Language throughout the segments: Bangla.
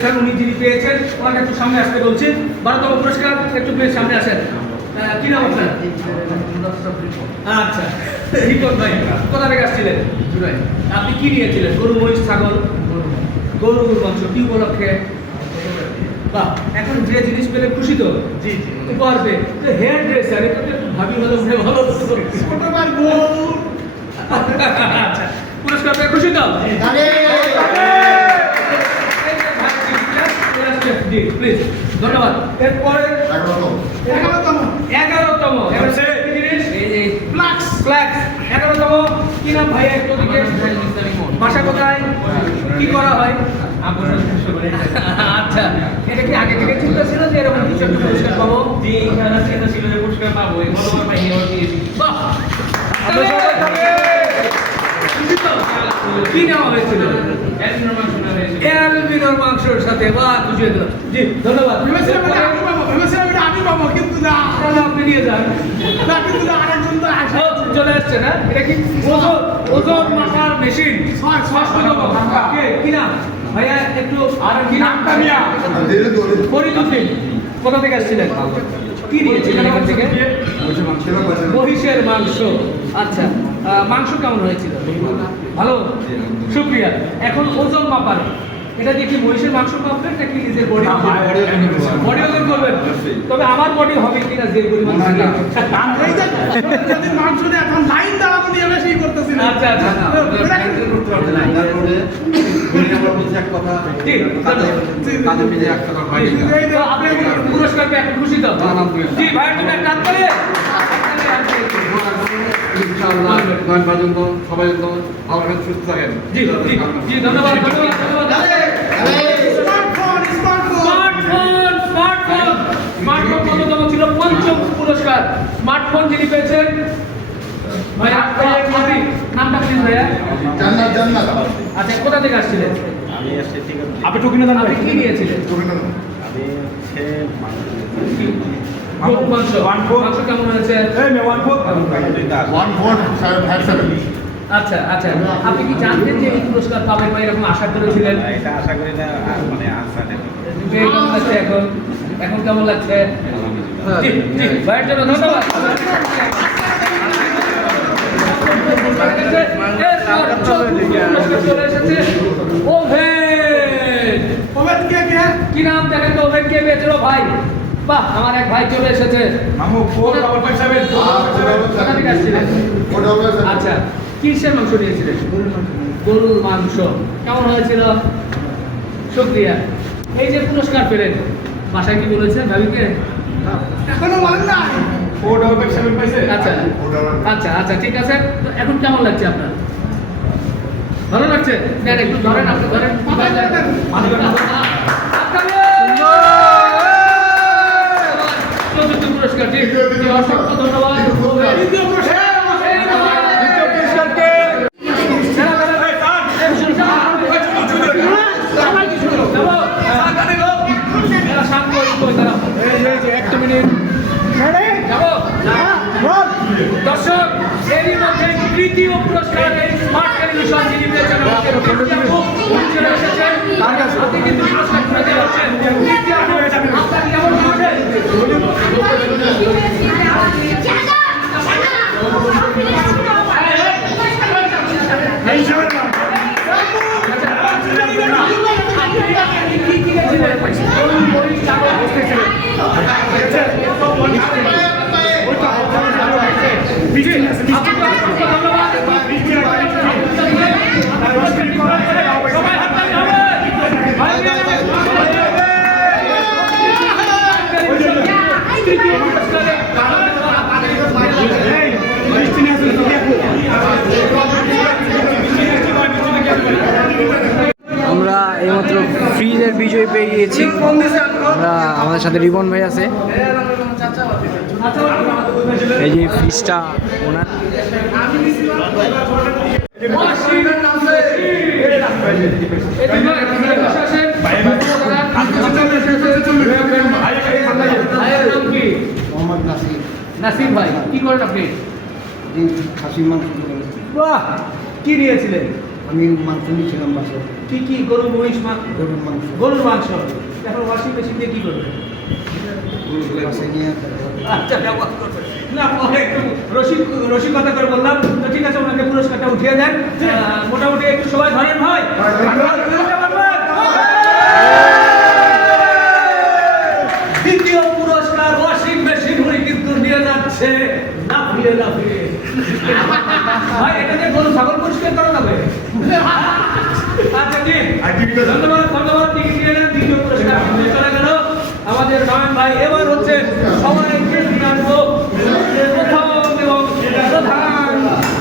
স্যার, উনি যিনি পেয়েছেন ওনাকে একটু সামনে আসতে বলছি। বারোতম পুরস্কার একটু প্লিজ সামনে আসেন। কি নাম আপনার? আচ্ছা রিপন ভাই কোথা থেকে আসছিলেন? আপনি কি নিয়েছিলেন? গরু মহিষ ছাগল? গরু মাংস কি উপলক্ষে? বাহ এখন যে জিনিস পেলে খুশি তো? জি জি। উপহার পেয়ে। তো হেয়ার ড্রেসার এটা তো একটু ভাবি ভালো মনে ভালো আচ্ছা পুরস্কার পেয়ে খুশি তো? প্লিজ ধন্যবাদ। এরপরে এগারোতম। এগারোতম। যে ফ্লাক্স ফ্ল্যাক্স এগারোতম। কি নাম ভাই একটু বাসা কোথায়? কি করা হয়? আচ্ছা এটা কি আগে থেকে চিন্তা ছিল যে এরকম কিছু একটা পুরস্কার পাবো? বাহ! খুশি তো? কি নেওয়া হয়েছিল? অ্যালবিনোর মাংসের সাথে? বাহ খুশি হয়ে দিল জি ধন্যবাদ। আমি পাবো ভেবেছিলাম এটা আমি পাবো কিন্তু না। আপনি নিয়ে যান। না কিন্তু না আরেকজন তো আসে চলে আসছে না? এটা কি ওজন ওজন মাপার মেশিন? কে? কি নাম? ভাইয়া একটু আর কি নাম? নামটা মিয়া। ফরিদুদ্দিন কোথা থেকে আসছিলেন? কি নিয়েছিলেন এখান থেকে? মহিষের মাংস। আচ্ছা আহ, মাংস কেমন হয়েছিল? ভালো? শুক্রিয়া এখন ওজন মাপার এটা দিয়ে কি মহিষের মাংস মাপবেন নাকি নিজের বডি বডি ওজন করবেন তবে আমার বডি হবে কিনা যে পরিমাণ মাংস দিয়ে এখন লাইন দাঁড়ানো নিয়ে বেশি করতেছি না আচ্ছা আচ্ছা পুরস্কার পেয়ে খুশি তো জি ভাইয়ের জন্য একটা। সবাই সুস্থ থাকেন জি জি জি ধন্যবাদ ধন্যবাদ ধন্যবাদ smartphone smartphone smartphone smartphone smartphone কততম ছিল পঞ্চম পুরস্কার। স্মার্টফোন যিনি পেয়েছেন ভাইয়া আপনি নামটা প্লিজ ভাইয়া। আচ্ছা কোথা থেকে আসছিলেন? আমি আসছি ঠিক আছে আপনি টুকিনা আপনি কি নিয়েছিলেন আমি হচ্ছে গরুর মাংস। মাংস কেমন হয়েছে? আচ্ছা আচ্ছা। আপনি কি জানতেন যে এই পুরস্কার পাবেন বা এরকম আশা করেছিলেন? এটা আশা করি না আর মানে আশা নেই। কেমন লাগছে এখন। এখন কেমন লাগছে? জি জি। ভাইয়ের জন্য ধন্যবাদ। চলে এসেছে ওভেন ওবেদ কে কে কি নাম দেখেন তো? ওভেন কে পেয়েছিল ভাই। বাহ আমার এক ভাই চলে এসেছে। আচ্ছা। কিসের মাংস নিয়েছিলেন গরুর মাংস। কেমন হয়েছিল? শুক্রিয়া এই যে পুরস্কার পেলেন বাসায় কি বলেছেন ভাবিকে? এখনও বলেন না আচ্ছা। আচ্ছা আচ্ছা ঠিক আছে। তো এখন কেমন লাগছে আপনার? ভালো লাগছে? দেন একটু ধরেন আপনি ধরেন। চতুর্থ পুরস্কার। জি, অসংখ্য ধন্যবাদ। 한번 해라. আমরা আমাদের সাথে রিবন ভাই আছে। এই যে ফ্রিজটা ওনার। নাসিম ভাই কি করেন আপনি? খাসির মাংস। বাহ কি নিয়েছিলেন? আমি মাংস নিয়েছিলাম বাসায়। কি কি গরু মহিষ মাংস গরুর মাংস। গরুর মাংস। এখন ওয়াশিং মেশিন দিয়ে কি করবে? বাসায় নিয়ে আচ্ছা ব্যবহার করবে। না একটু রসিক রসিকতা করে বললাম। তো ঠিক আছে ওনাকে পুরস্কারটা উঠিয়ে দেন। মোটামুটি একটু সবাই ধরেন ভাই দ্বিতীয় পুরস্কার ওয়াশিং মেশিন উনি কিন্তু নিয়ে যাচ্ছে লাফিয়ে লাফিয়ে ভাই এটাকে গরু ছাগল পরিষ্কার করা যাবে আচ্ছা ঠিক ধন্যবাদ ধন্যবাদ টিকিট নিয়ে নেন দ্বিতীয় পুরস্কার চলে গেল আমাদের নয়ন ভাই এবার হচ্ছে সবাইকে প্রথম এবং প্রধান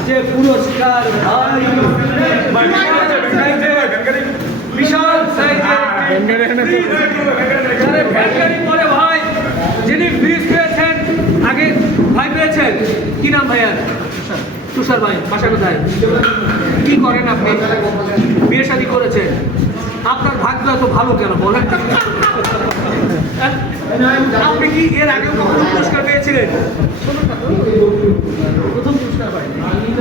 যে পুরস্কার ভাই বিশাল সাইজের যারা ভ্যানগাড়ি পরে ভাই যিনি ফ্রিজ পেয়েছেন আগে ভাই পেয়েছেন কি নাম ভাইয়ার তুষার ভাই, বাসা কোথায়? কি করেন আপনি? বিয়ে শাদী করেছেন। আপনার ভাগ্য এত ভালো কেন বলেন? আপনি কি এর আগে কখনো পুরস্কার পেয়েছিলেন? প্রথম পুরস্কার পাই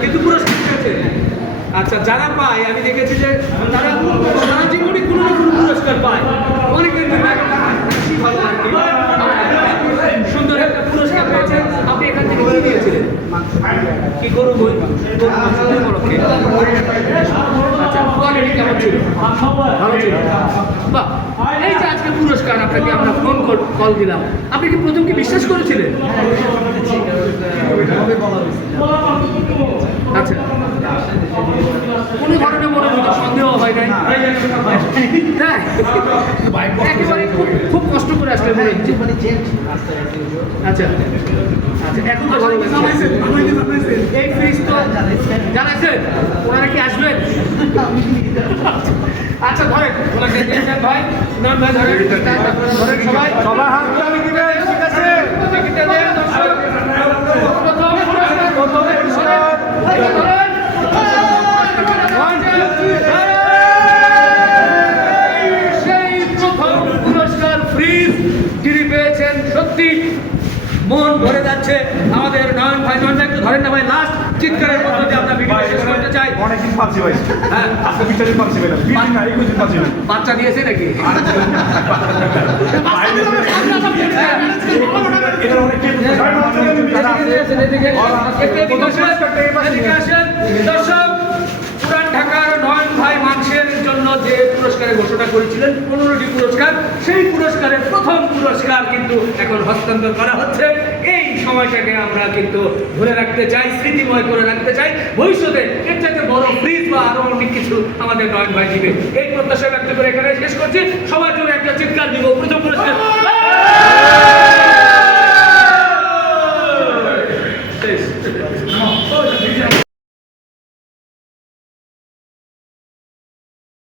কিন্তু পুরস্কার পেয়েছেন আচ্ছা যারা পায়, আমি দেখেছি যে তারা সারা জীবনে কোনো কোনো পুরস্কার পায়। অনেকের জন্য বেশি ভালো আর কি সুন্দর একটা পুরস্কার পেয়েছেন আপনি এখান থেকে কি দিয়েছিলেন কি বই আচ্ছা কোয়ালিটি কেমন ছিল ভালো ছিল। বাহ এই যে আজকে পুরস্কার আপনাকে আমরা ফোন কল দিলাম। আপনি কি প্রথম কি বিশ্বাস করেছিলেন? আচ্ছা। কোনো ধরনের মনে মতো সন্দেহ হয় নাই হ্যাঁ একেবারে খুব কষ্ট করে আসলে মনে হচ্ছে। আচ্ছা আচ্ছা এখন তো ভালো এই ফ্রিজ তো জানাইছেন ওনারা কি আসবেন? আচ্ছা ধরেন ওনাকে ভাই। নাম ভাই ধরেন ধরেন সবাই। সবাই হাত তালি দিবেন ঠিক আছে। প্রথম প্রথম পুরস্কার ধরেন One, two, three, সেই প্রথম পুরস্কার ফ্রিজ যিনি পেয়েছেন সত্যি মন ভরে যাচ্ছে আমাদের নয়ন ভাই নয়ন ভাই একটু ধরেন না ভাই লাস্ট চিৎকারের মধ্যে আমরা ভিডিও শেষ করতে চাই অনেকদিন পাচ্ছি ভাই। হ্যাঁ আজকে বিচারে পাচ্ছি ভাই বিশ দিন না একুশ দিন পাচ্ছি না। বাচ্চা দিয়েছে নাকি? এটার অনেক কে এদিকে আসেন। দর্শক পুরান ঢাকার নয়ন ভাই মানুষের পুরস্কারের ঘোষণা করেছিলেন পনেরোটি পুরস্কার। সেই পুরস্কারের প্রথম পুরস্কার কিন্তু এখন হস্তান্তর করা হচ্ছে। এই সময়টাকে আমরা কিন্তু ধরে রাখতে চাই, স্মৃতিময় করে রাখতে চাই। ভবিষ্যতে এর চাইতে বড় ফ্রিজ বা আরও অনেক কিছু আমাদের নয় ভাই দিবে। এই প্রত্যাশা ব্যক্ত করে এখানে শেষ করছি। সবার জন্য একটা চিৎকার দিব। প্রথম পুরস্কার